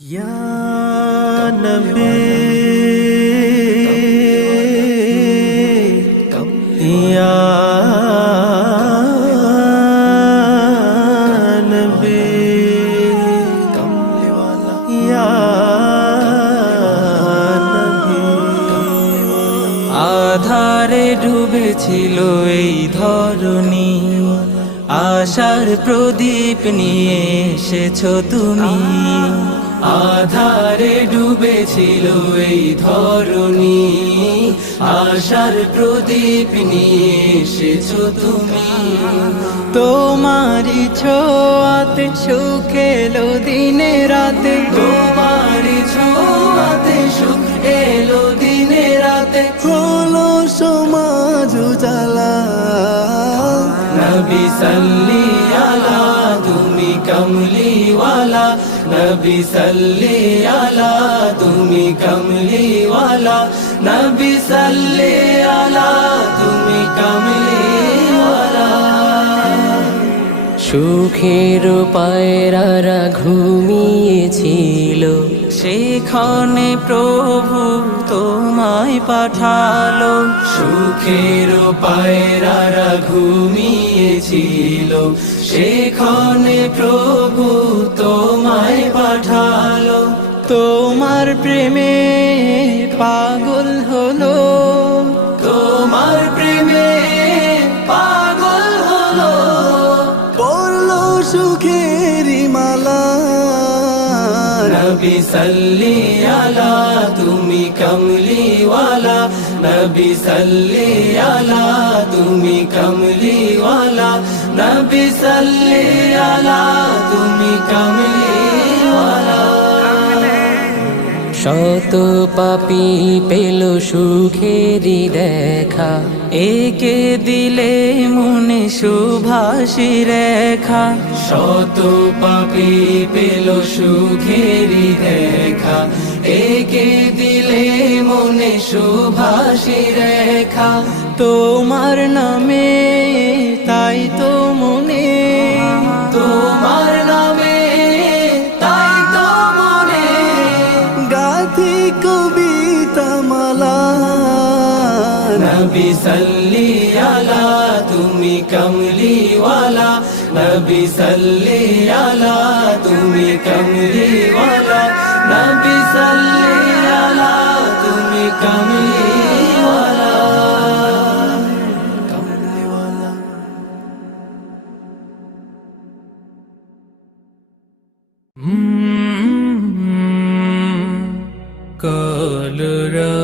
या नबी या नबी या नबी। আধারে ডুবেছিল এই ধরণী, আশার প্রদীপ নিয়ে এসেছো তুমি। আধারে ডুবেছিল এই ধরণী, আশার প্রদীপ নিয়ে এসেছো তুমি। তোমারই ছোঁয়াতে সুখ এলো দিনে রাতে, তোমারই ছোঁয়াতে সুখ এলো দিনে রাতে। হলো সমাজ উজালা, নবী সাল্লি আলা তুমি কমলিওয়ালা, নবী সাল্লি আলা তুমি কমলিওয়ালা, নবী সাল্লি আলা তুমি কমলিওয়ালা। সুখের পায়রারা ঘুমিয়েছিল, সেখানে প্রভু তোমায় পাঠালো। সুখের পায়রারা ঘুমিয়েছিল, সেখানে প্রভু তোমায় পাঠালো। তোমার প্রেমে পাগল হলো, তোমার প্রেমে পাগল হলো। পড়লো সুখের মালা, নবী সাল্লি আলা তুমি কমলিওয়ালা, নবী সাল্লি আলা তুমি কমলিওয়ালা, নবী সাল্লি আলা তুমি কমলিওয়ালা। শত পাপী পেল সুখেরি দেখা, একে দিলে মনে সুভাষী রেখা। শত পাপী পেল সুখেরি দেখা, একে দিলে মনে সুভাষী রেখা। তোমার নামে তাই তো মনে, তোমার নামে তাই তো মনে গাথি কবিতা মালা। নবী সাল্লি আলা তুমি কমলিওয়ালা, নবী সাল্লি আলা তুমি কমলিওয়ালা, নবী সাল্লি আলা তুমি কমলিওয়ালা। কলরা